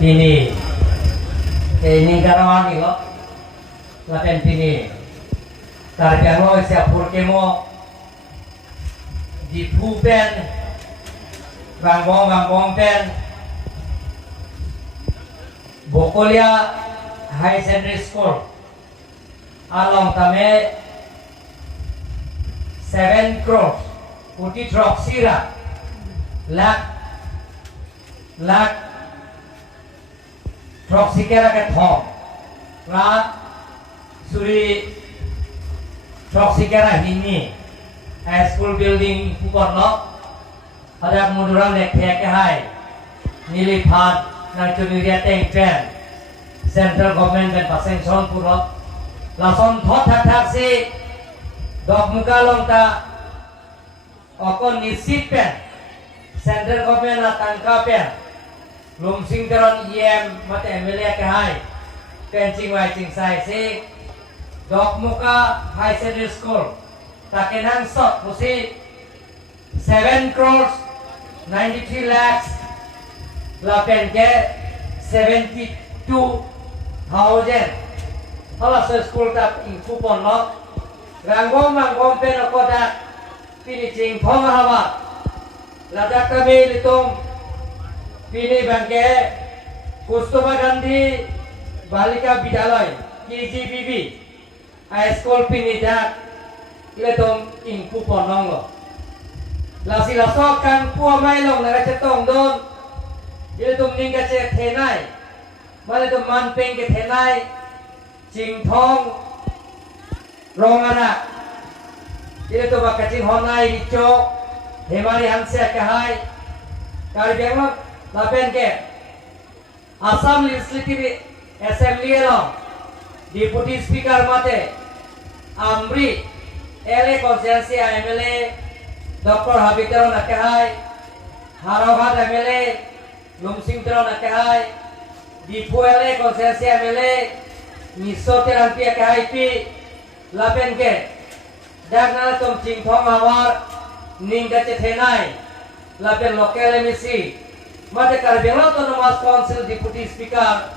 Pini ini karawang lo lapen pini karya lo siap purkemo di pupen bangkong pen Bokolia High Secondary School along tame 7 crores Puti Trok Sira Lak Trok Sikera ke Thong Ra Suri Trok Sikera Hini High School Building Pupon Lok Hadak Muduran Lek Thek ke Hai Nili Phat Nang Chuniria Teng Tren Central Government dan Paseng Son Purok Lason Thot Thak Si Dok Muka Long Ta Okon Nisit Pen Central Government La Tangka Pen Lum Sing Teron IM Mate MLA ke Hai Pen Ching Wai Ching Sai Si Dok Muka High Secondary School Takenan Sot Musi 7 crores 93 lakhs La Pen ke 72,000 Hala so school tap in coupon lot Ranggong pen ako dak Pini Ching Thong Hawa Ladak kami litong Pini Bangke Kustuma Gandhi Balika Bidaloy KGBB High School Pini dak Litong in coupon nong lo Lasi lasok kan pua mai long Nara cetong don Litong ningga cek tenai Malitung manpeng ke tenai Ching Thong Rong anak Itu baka Ching Honai Rico Hemari Hansia ke Hai Kari Benglo Lapen ke Assam Legislative Assembly lo Deputy Speaker mate Amri LA Konsensi MLA Dr. Habibur nak ke Hai Harawat MLA Lumsing Teron nak ke Hai Di LA Konsensi MLA Miso Terampi ke Hai Pi Lapen ke Dagna Tom Ching Thong Awar Ningga Cethenai Lapen Lokal Emisi Mate Karbeng Autonomous Council Deputy Speaker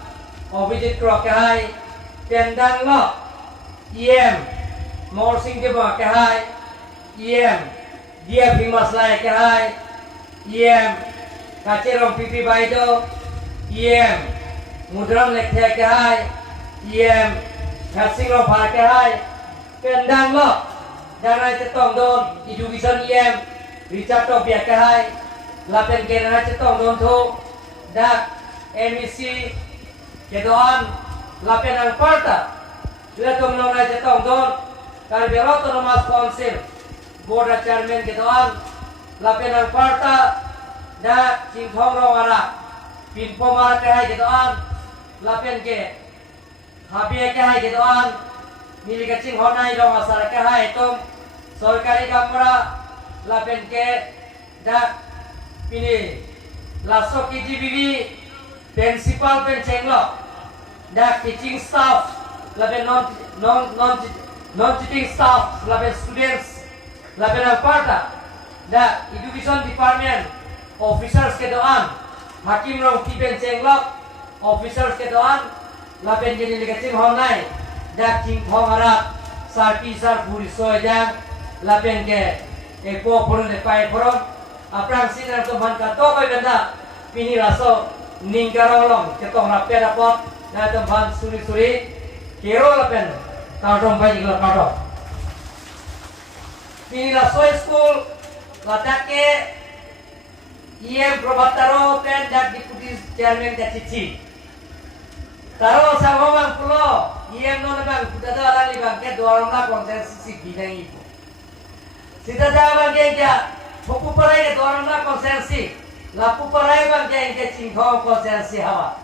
Obijit Krokai Tendang Lo IM Morsing Deba ke Hai IM Dia Bimas Lai ke Hai IM Kacerong Pipi Baido IM Mudram Lekhe ke Hai IM Hatsing Lo Phar ke Hai Tendang Lo Dana Cetong Don Education IM Richard Topia ke Hai Lapen ke Dana Cetong Don Thu Dak MEC Kedoan Lapen Ang Parta Letung Nona Cetong Don Karbeng Autonomous Council Board of Chairman Kedoan Lapen Ang Parta Dak Ching Thong Rongara Pinpo Mara ke Hai Kedoan Lapen ke Habia ke Hai Kedoan Nili Kaching Honai Rong Asara ke Hai Tum Sorkari Kamra Lapen ke Dak Pini Lasok KGBB Principal Pen Chenglo Dak teaching staff Lapen non-teaching staff Lapen students Lapen Ang Parta Dak Education Department Officers ke doan Hakim Rong Pen Chenglo Officers ke doan Lapen ke Nili Kaching Honai Dak Ching Thong Arat Sarki Sar Puri Soejang Lapen ke Eko Purun Depai Purun Aprang Sinar Tuhan Kato Koi Benda Pini Raso Ninggarolong Ketong Rape Rapot Na Tuhan Suri Kero Lapen Kaudong Bayi Gila Kaudong Pini Raso School Ladak ke IM Probataro Pen Dak Deputy Chairman Kacici Taro Sangomang Pulo IM non bang Kuda Alang Libang ke Dua Rongla Konsensi Bidang Ibu Sita Jaman Genja Pupu Parai ke Dua Rongla Konsensi Lapu Parai bang Genja Ching Thong Konsensi Hawa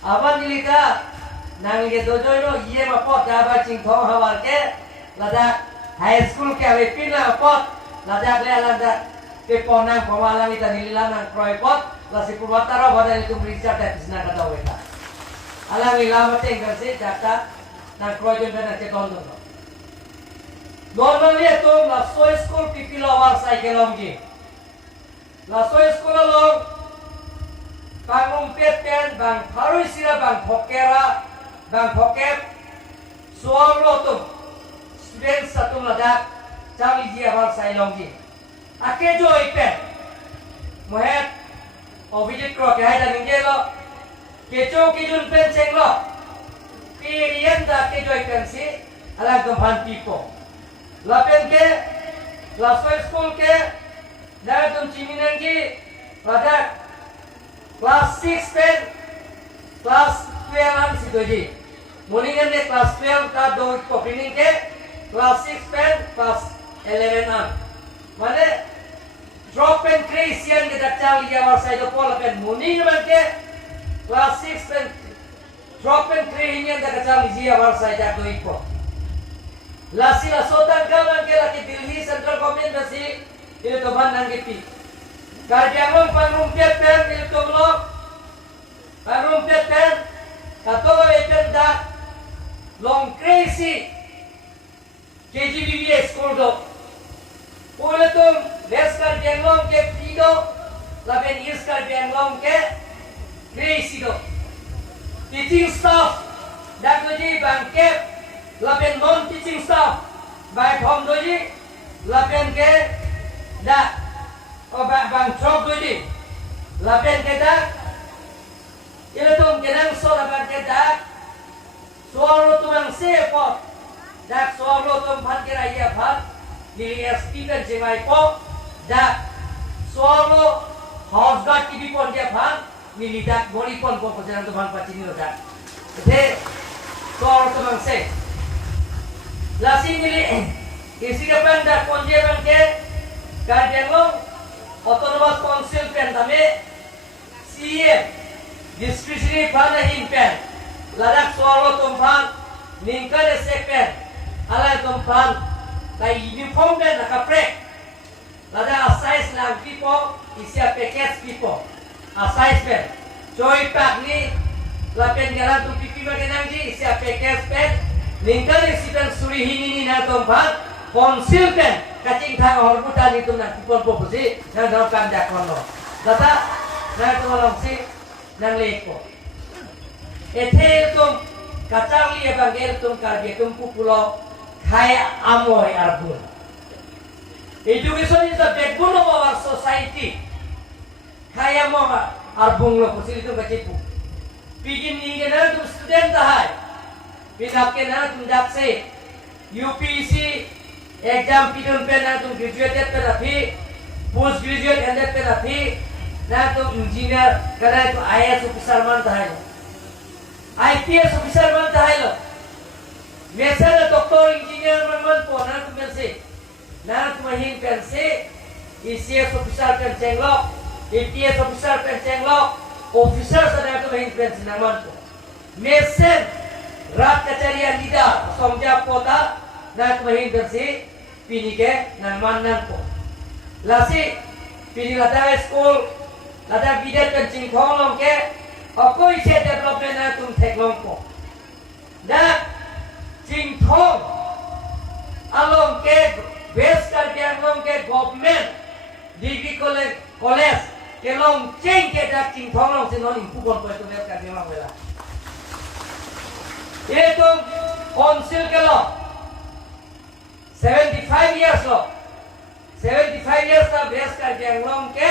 Aban Nilita Nang ke Dojo Ino IM Apot Jaba Ching Thong Hawa ke Ladak High School ke Awipin La Apot Ladak Le Alang Ke Ponang Pemalang Ita Nililan Nang Kroy Pot Lasi Purwataro Badal Itu Merisa Tetis Nang Kata Weta Alang ilama tinggal si jakta nang krojen dan ceton tu. Normally itu la so school pipilo war cycle longgi. La so school long kango rumpet pen bang tharui sira bang phokera bang phokep suam rotum student satum ladak chali ji abar sailongji ake jo ipen mohet obijit kro ke haida ningelo kecho kijun pen chenglo perian da ke jo ipen si ala gamhan pipo lapen ke class 5 school ke da tum chiminangi ladak class 6 pen class 12 an sidoji morning ne class 12 ka do opening ke class 6 pen class 11 an mane drop pen Christian ke dakchal ya war sai do pol pen morning man ke class 6 pen drop pen Christian da dakchal ya war sai da do ipo lasi la sotan ka man ke la ki Delhi central government basi ile to ban nang pi Kardiamong panrumpet pen itu blok, panrumpet pen, katola pen dak, long crazy, KGBBS school do. Pula tum les Kardiamong ke pido, laben is Kardiamong ke crazy do. Teaching staff, dak doji bangkep, laben non teaching staff, baik home doji, laben ke dak. Oh bang chok doji lapen kedak ile tum kenang so lapen kedak suaro tum ang sepot dak suaro tum phan kira iya phan nili Stephen jemai po dak suaro house guard TV pon dia phan nili dak bori pon po jangan tum phan pacini lo dak de suaro tum ang se lasi nili isi kapan dak pon dia bang ke kadian lo Autonomous Council pen tame CM discretionary fund in pen ladak swallow tumpan ningka de sek pen alai tumpan kai uniform pen nakaprek ladak asais lang pipo isia package pipo asais pen joy pack ni lapen jalan tu pipi bagenang ji isia package pen ningka de sitan suri hini ni na tumpan Council pen kacing thang hor buta ni tu nak pon po si nang dalam kan dak kono data nang tolong si nang leko ethe tum kacang li evangel tum karbe tum pupulo khai amoy arbun education is the backbone of our society khai amoy arbun lo pusil tum kacipu pigin ni gena tum student hai pinak ke na tum dak se UPC exam pidun pe na tum graduated pe nathi post graduate ended pe nathi na tum engineer kada tu IAS officer man thai IPS officer man thai lo mesa na doctor engineer man po na tum se na tum hin pen se ECS officer pen chenglok APS officer pen chenglok officer sa na tum hin pen sinaman po mesen rat kacharian leader somja pota na tum hin pen se pini ke nang manan po lasi pini lada school lada bidet kencing long ke ako ise development na tum teklong po na cing thong along ke base kardian long ke government degree college ke long cing ke dak cing thong long sinon impu kon po itu base kardian long wala itu council ke lo 75 years lo 75 years ta base kardian long ke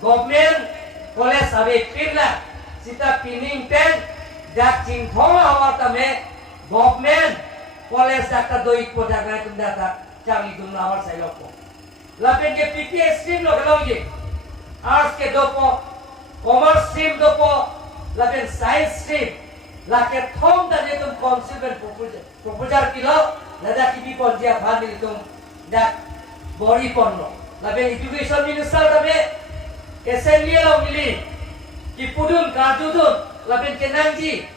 government college abe pirla sita pining pen dak cing thong awar tame government college dakta doi ko daga tum data chali dum awar sai lopo lapen ke PPS stream lo galo je arts ke dopo commerce stream dopo lapen science stream lake thong da je tum concept proposal kilo lada ki pon dia bhani tum dak bori ponno lapen education minister tabe assembly lo mili ki pudun kadudun lapen kenangji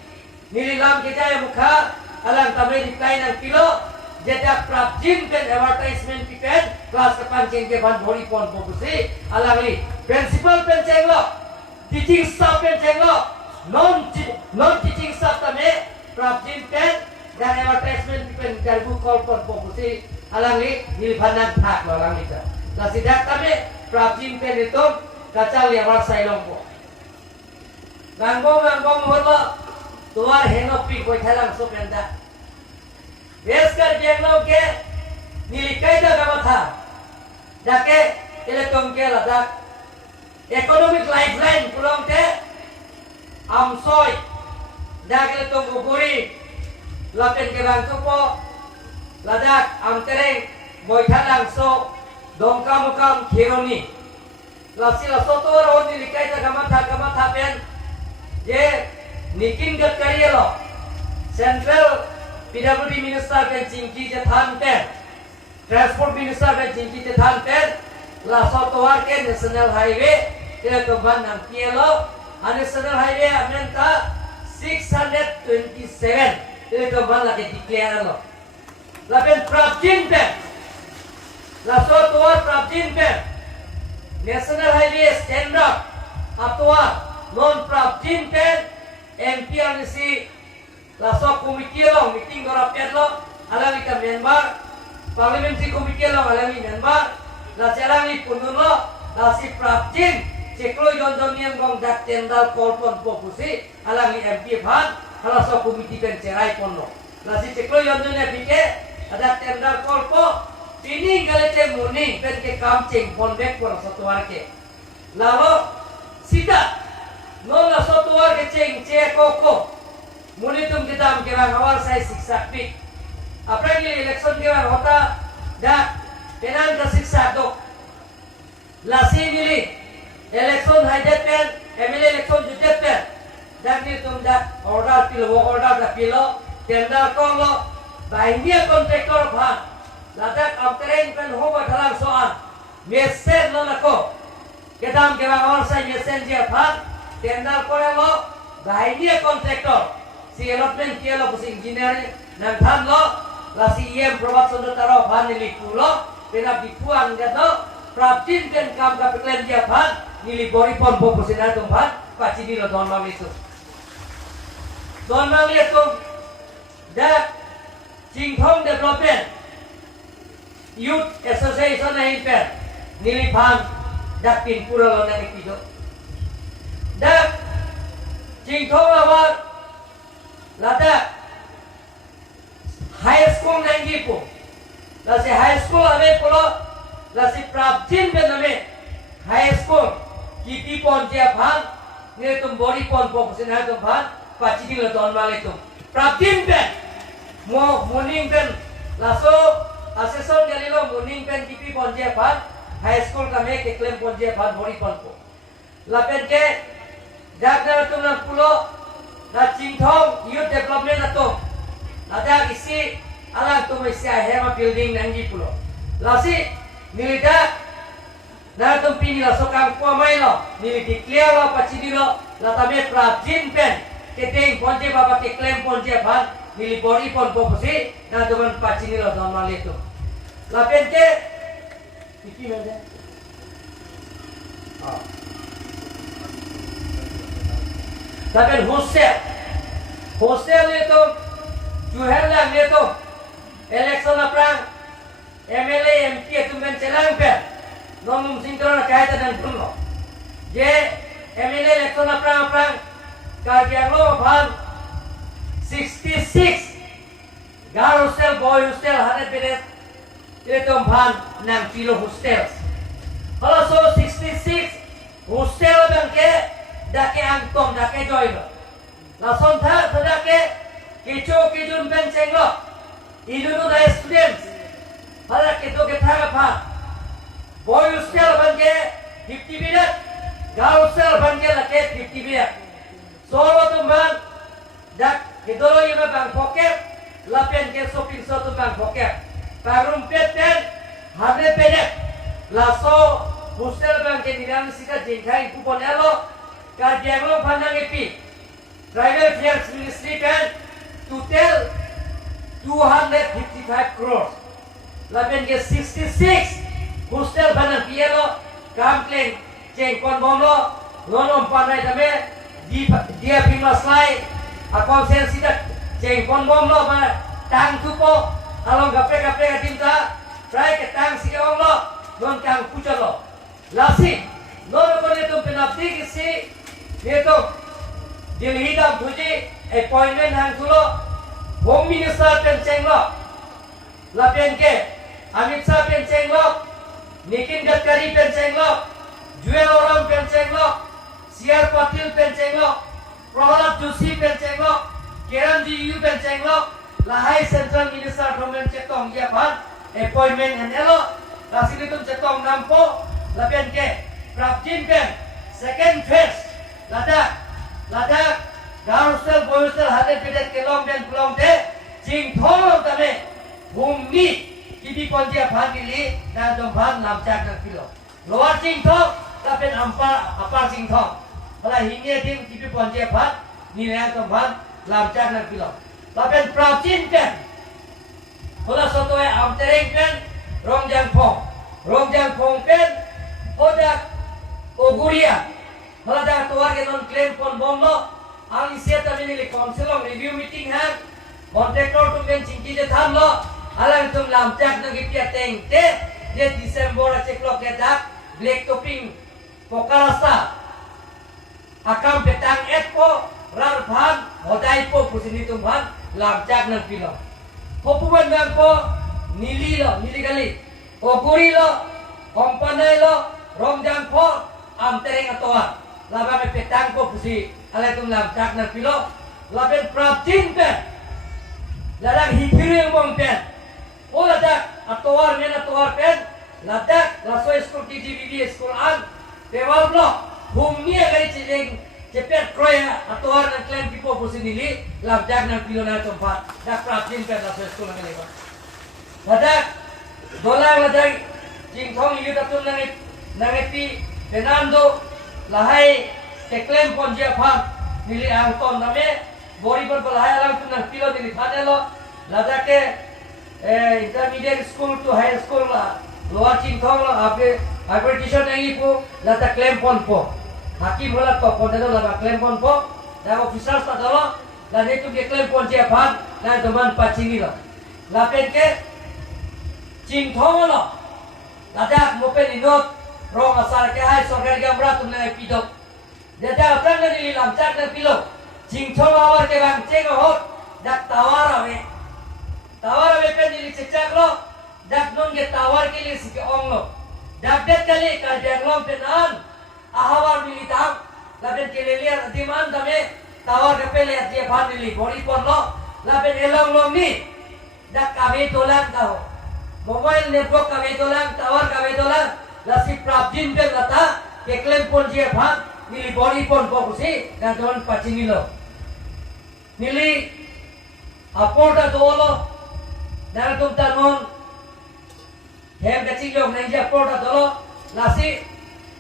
nililam ke jaya mukha alang tabe reply nang kilo jeda prapjin pen advertisement pen class kapan cengke ban bori pon bobusi alang li principal pen cenglo teaching staff pen cenglo non teaching staff tabe prapjin pen dan advertisement pen garbu call pon bobusi alang li nilbanan thak lo alang ita la sidak tabe prapjin pen itu kacal ya war sailong po Rangbong holo tuar henopi koi thalang so penda beskar jenglo ke nilikai da gamatha dake ele tongke ladak economic lifeline pulong te amsoi dake tong uguri lapen ke bang supo ladak amtereng moi thalang so dongkam khironi lasila sotor oni likai da gamatha pen ये नितिन गडकरी लो central PWD minister के चिंकी जे थान पे transport minister के चिंकी जे थान पे लासोतवार के national highway ते तो बन नाम किए लो नेशनल हाईवे अमेरिका 627 ते तो बन लगे डिक्लेयर लो लापेन प्राप्तिन पे लासोतवार प्राप्तिन पे नेशनल हाईवे स्टैंडर्ड अतवा non praptin pen MPRC laso komite lo meeting gorapet lo alami ka member parliamentary committee lo alami member la charang ni punun lo la si praptin ceklo yon niam gong dak tendal kolpon popusi alami MP bhan laso komite pen cerai ponno la si ceklo yon ne bike ada tendal kolpo tini galete morning pen ke kam ceng pondek por satuar ke lalo sida non la sotuar ke ceng ce koko munitum kitam ke bang awal sai siksa pik apra ke election ke bang hota da penan ka siksa dok la sivili election haidet pen MLA election jutet pen dak ni tum dak order pilo order da pilo tender kolo ba india contractor bha ladak amtereng pen ho ba dhalang soan message no nako kitam ke bang awal sai messenger bha tender kore lo bahini kontraktor si allotment kielo pusi engineer nan than lo la si em probat sondo taro bhan nili kulo pena bipuan dia lo praptin ken kam ka peklem dia bhan nili bori pon bo pusi na tum bhan pachi di lo don mang itu da Jingthong development youth association na hin nili bhan dak pin pura lo na ikido dak Jingthong awal ladak high school nangi po lasi high school ame polo lasi praptin ben ame high school kiti pon dia bhan ne tum bori pon po sin ha tum bhan pachi lo don male tum praptin ben mo morning ben laso assessor galilo morning ben kiti pon dia bhan high school kame ke claim pon dia bhan bori pon po lapen ke Jaga tu nak pulo, nak Jingthong youth development atau, ada isi alam tu mesti hema building nanti pulo. Lasi nilida, nak tu pini la sokang kuamai lo, nili declare lo pacidi lo, latame prapjin pen, keteng ponje bapa ke claim ponje ban, nili bori pon popusi, nak tu ban pacidi lo normal itu. Lapen ke, iki mana? Tapi hostel itu juhel lang itu election aprang MLA MP itu mencelang pe nomum singkron kaya dan puno je MLA election aprang kajian lo bhan 66 girl hostel boy hostel 100 itu bhan 6 kilo hostel kalau so 66 hostel bangke dake angkom dake joy lo la sontha dake kicho kijun ben cenglo idunu da students hala ke to ke thaga pha boy hostel banke 50 minute girl hostel banke lake 50 minute solo tumban dak ke dolo yema bang pocket lapen ke shopping so tumbang pocket parum peten habe pede la so hostel banke niram sika jengkai kupon elo Kajian pandang epi, tribal affairs ministry can total 255 crores. Lapen ke 66 hostel pandang pielo, kampleng ceng kon bomlo, lonom pandai tame dia pimas lai, akon sensi dak ceng kon bomlo pada tang tupo, along gape katimta, try ke tang sike bomlo, non kang pucalo. Lasi, non ko ne tum penapti kisi itu Delhi dam thuji appointment hang thulo Home Minister pen chenglo la pen ke Amit Shah pen chenglo Nitin Gadkari pen chenglo Jewel Oram pen chenglo C.R. Patil pen chenglo Prahlad Joshi pen chenglo Kiran Rijiju pen chenglo Lahai Central Minister Government chetong ya pan appointment hanelo la sinitum chetong nampo la pen ke Prapjin pen second phase Ladakh Garusel Boyusel hate pidet kelong pen pulang te jing thong tame bumi kidi ponjia pan dili na dom pan namchak na kilo lower jing thong la pen apar jing thong hala hinge din kidi ponjia pan ni na dom pan namchak na kilo la pen Prapjin pen hala sotoe amtereng pen Rongjang Phong pen odak Oguria hala dak tuar ke non claim pon bomlo ang isia tami ni council of review meeting han contractor tu men cingki je tham lo alang tum lam chak na gipya teng te je December a cheklo ke dak black topping pokarasa akam petang etpo rar bhan hodai po pusini tum bhan lam chak na pilo popuman bang po nili gali oguri lo kompanai lo Rongjang po am tereng atoa laba me petang po pusi alai tum lam chak na pilo laben Prapjin pen ladang hithiring bong pen o ladak atoar pen ladak laso school TGBB school an tewal blok humni agai chileng cepet kroya atoar na claim pipo pusinili lam chak na pilo na tompat dak Prapjin pen laso school na leba ladak dolang ladak jingthong ilu tatun nangepi Fernando lahai teklem ponjia phan nili angton name bori por lahai alang tunan pilo nili phanelo ladake intermediate school to high school la lower jingthong lo ape accreditation nangi po lata claim pon po hakim hola to pondelo la claim pon po da officers ta dolo la netu ke claim ponjia phan la doman pachini lo la penke jingthong lo ladak mopen inot rong asar ke hai sorkar gamra tumne pidok dada apran na nili lam chak na pilo jingthong awar ke bang cheng hot dak tawara ve pe nili chechak lo dak non ge tawar ke li sike ong lo dak det kali ka janglom pe nan ahawar nili tam laben ke lelia diman dame tawar ke pe le dia bhan nili bori pon lo laben elong long ni dak kabe tolang ka ho mobile network kabe tolang tawar kabe tolang lasi Prapjin pen lata ke claim pon dia bhan nili bori pon pokusi dan don pachini lo nili aporta dolo dan tum tanon hem kaching jog nang ja aporta dolo lasi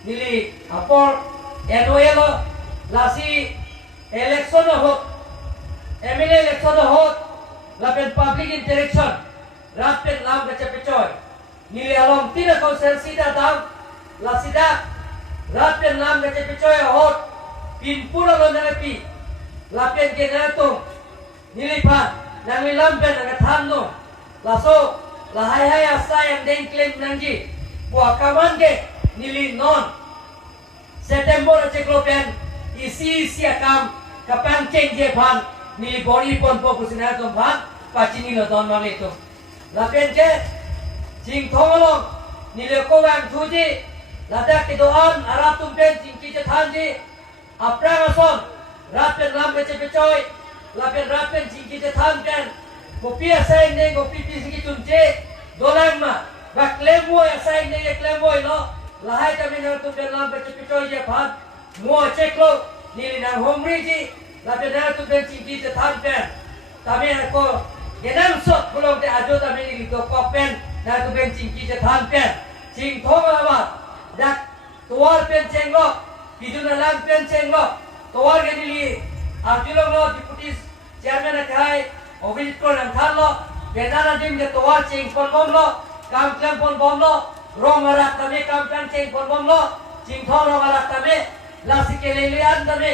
nili apor enoelo lasi election hot MLA election hot lapen public interaction rapen lam baca pecoy nili alom tina konsensi da dam lasida rapen lam baca pecoy hot pinpura lo nangapi lapen ke nato nili pa nangi lampen nang thamno laso lahai asai yang den claim nangji buah kaman ke nili non September ceklopen isi akam kapan ceng je pan nili bori pon po kusina to pan pachini lo don mang itu lapen ke jing thongolong nili ko wang thuji ladak ke doan arab tumpen jing ki je thanji aprang ason rapen lam bece pecoy lapen rapen jing ki je than pen kopi asai ne kopi pisi tunje dolang ma ba claim wo asai ne claim wo no lahai kami na tu ben lam bece pecoy je pan mo ceklo nili na homri ji lapen na tu ben jing ki je than pen tami ko genam sot pulong te ajo tami ni to kopen na tu ben jing ki je than pen jing thong awa dak tuar pen cenglo piduna lang pen cenglo tuar ke nili arjulong lo deputy chairman akai obit ko nang than lo bedana dim ke tuar ceng pon bom lo kam klem pon bom lo rong arak tami kam kan ceng pon bom lo jing thong rong arak tami lasi ke lelian tami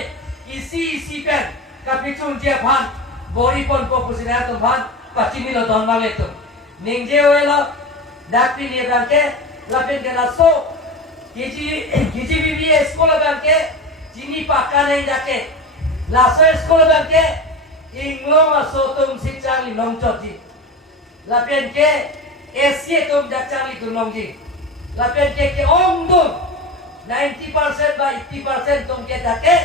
isi pen kapichung je phan bori pon po pusina to phan pachini lo don male to ningje oelo dakti ni banke lapen ke laso GGBB sekolah bangke jini pakka nahi jake laso school bangke inglong aso tum si chang li long choti la pen ke esie tum dak chang li tu long ji la pen ke ong tum 90% ba 80% tum ke dake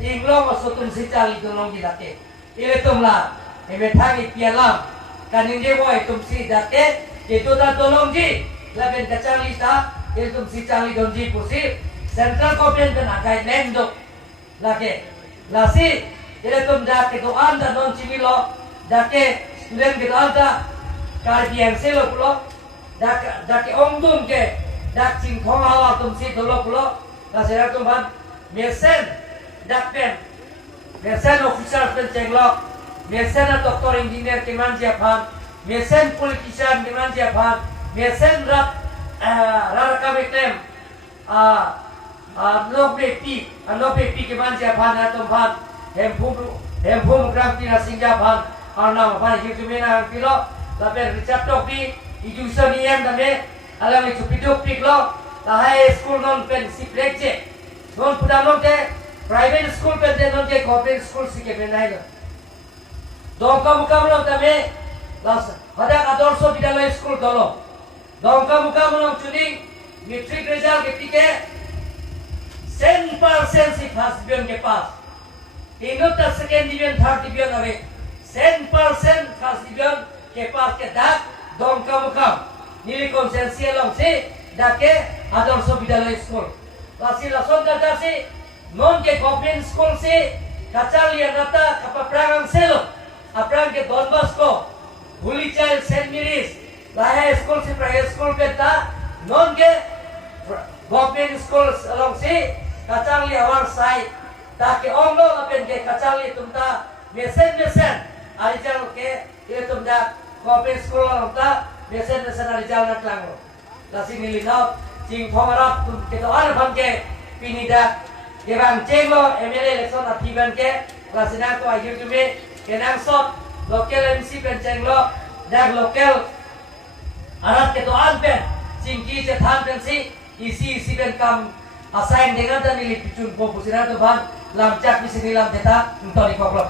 inglong aso tum si chang li tu long ji dake ile tum la eme thangi pialam kanin je boy tum si dake itu dah tolong ji la pen ka chang li ta ile tum si chang li don ji pusi central government kan guideline dok lake lasi ile tum dak ke doan da non civilo dak ke student ke anda kar BMC lo pulo dak ke ong tum ke dak ching thong hawa tum si dolo pulo la sera tum ban mesen dak pen mesen officer pen cenglo mesen doktor engineer ke man japan mesen politician ke man japan mesen rap rarka betem Lope ke man japan atom ban hempum kranti na Singapore arna ban hikmena kilo laper richard topi ijuso nian dame alam itu piduk piklo lahai school non pen si preje non pudanon te private school pen te non ke government school si ke benai lo dongka mukamlo dame las hadak adorso bidalay school dolo dongka mukamlo chuni metric result ke pike 100% si first division के पास तीनों तक second division third division away 100% first division के पास के दाग दोंका मुकाम नीली कॉन्सेंसियल से दाके आदर्श विद्यालय स्कूल लासी लसन दादा से नॉन के गवर्नमेंट स्कूल से कचालिया नाता कपप्रांग सेलो अप्रांग के डॉन बॉस्को हुली चाइल्ड सेंट मेरीज लाहे स्कूल से प्राइवेट स्कूल पे था नॉन के गवर्नमेंट स्कूल along से kacang li awal sai ताकि ओंगलो अपन के कचाल li तुमता mesen arijal ke ये तुमदा कॉपी स्कूल होता mesen arijal na klanglo lasi nilinaw jing phongarap tum ke to ar bang ke pinida ke bang chenglo MLA election athiban ke lasina ko ayu tume kenang sot local MC pen chenglo dak local arat ke to an pen jingki je than pen si isi pen kam assign dengan dan nilai picun popusina tu bang lam cak di sini lam cetak untuk di koplo